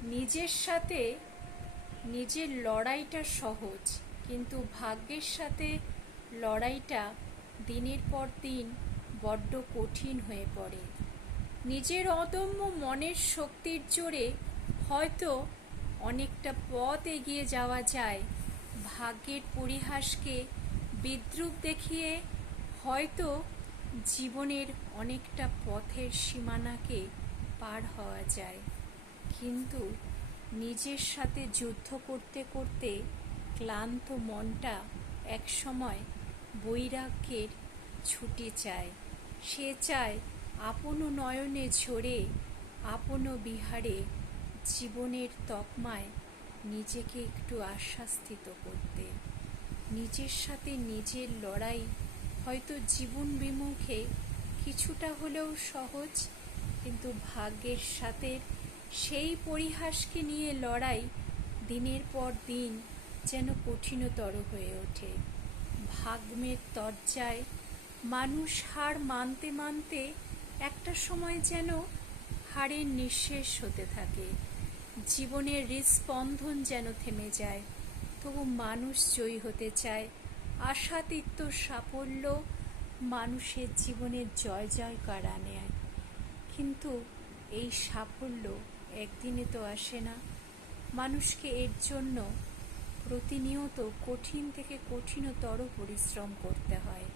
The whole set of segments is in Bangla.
নিজের সাথে নিজের লড়াইটা সহজ, কিন্তু ভাগ্যের সাথে লড়াইটা দিনের পর দিন বড্ড কঠিন হয়ে পড়ে। নিজের অদম্য মনের শক্তির জোরে হয়তো অনেকটা পথ এগিয়ে যাওয়া যায়, ভাগ্যের পরিহাসকে বিদ্রূপ দেখিয়ে হয়তো জীবনের অনেকটা পথের সীমানাকে পার হওয়া যায়। কিন্তু নিজের সাথে যুদ্ধ করতে করতে ক্লান্ত মনটা একসময় বৈরাগ্যের ছুটি চায়। সে চায় আপন নয়নে ঝরে, আপন বিহারে জীবনের তকমায় নিজেকে একটু আশ্বাসিত করতে। নিজের সাথে নিজের লড়াই হয়তো জীবন বিমুখে কিছুটা হলেও সহজ, কিন্তু ভাগ্যের সাথে সেই পরিহাসকে নিয়ে লড়াই দিনের পর দিন যেন কঠিনতর হয়ে ওঠে। ভাগ্যের তরজায় মানুষ হার মানতে মানতে একটা সময় যেন হারের নিঃশেষ হতে থাকে। জীবনের হৃৎস্পন্দন যেন থেমে যায়, তবু মানুষ জয়ী হতে চায়। আশাতীত সাফল্য মানুষের জীবনের জয় জয়কার আনে, কিন্তু এই সাফল্য একদিনে তো আসে না। মানুষকে এর জন্য প্রতিনিয়ত কঠিন থেকে কঠিনতর পরিশ্রম করতে হয়।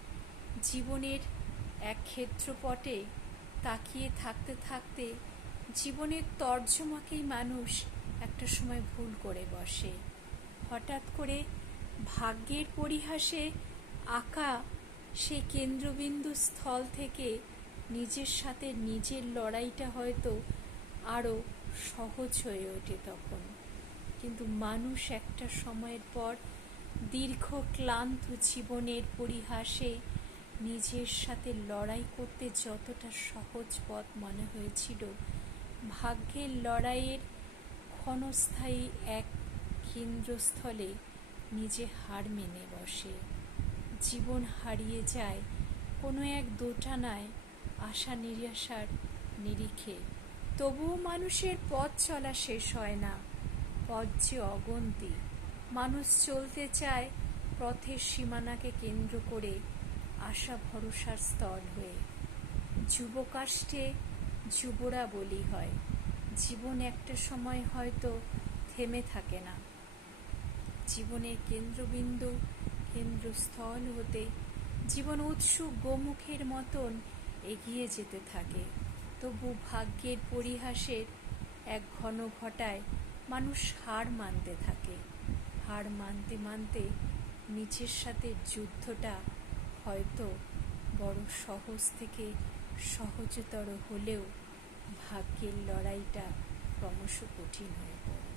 জীবনের এক ক্ষেত্রপটে তাকিয়ে থাকতে থাকতে জীবনের তর্জমাকেই মানুষ একটা সময় ভুল করে বসে। হঠাৎ করে ভাগ্যের পরিহাসে আঁকা সেই কেন্দ্রবিন্দু স্থল থেকে নিজের সাথে নিজের লড়াইটা হয়তো আরও সহজ হয়ে ওঠে তখন। কিন্তু মানুষ একটা সময়ের পর দীর্ঘ ক্লান্ত জীবনের পরিহাসে নিজের সাথে লড়াই করতে যতটা সহজ পথ মনে হয়েছিল, ভাগ্যের লড়াইয়ের ক্ষণস্থায়ী এক কেন্দ্রস্থলে নিজে হার মেনে বসে। জীবন হারিয়ে যায় কোনো এক দোটানায় আশা নিরাশার নিরিখে। তবুও মানুষের পথ চলা শেষ হয় না, পথ যে অগন্তি। মানুষ চলতে চায় পথের সীমানাকে কেন্দ্র করে, আশা ভরসার স্থল হয়ে। যুবকাষ্ঠে যুবরা বলি হয়, জীবন একটা সময় হয়তো থেমে থাকে না। জীবনের কেন্দ্রবিন্দু কেন্দ্রস্থল হতে জীবন উৎসুক গোমুখের মতন এগিয়ে যেতে থাকে। তবু ভাগ্যের পরিহাসের এক ঘন ঘটায় মানুষ হার মানতে থাকে। হার মানতে মানতে নিজের সাথে যুদ্ধটা হয়তো বড় সহজ থেকে সহজতর হলেও ভাগ্যের লড়াইটা ক্রমশ কঠিন হয়ে পড়ে।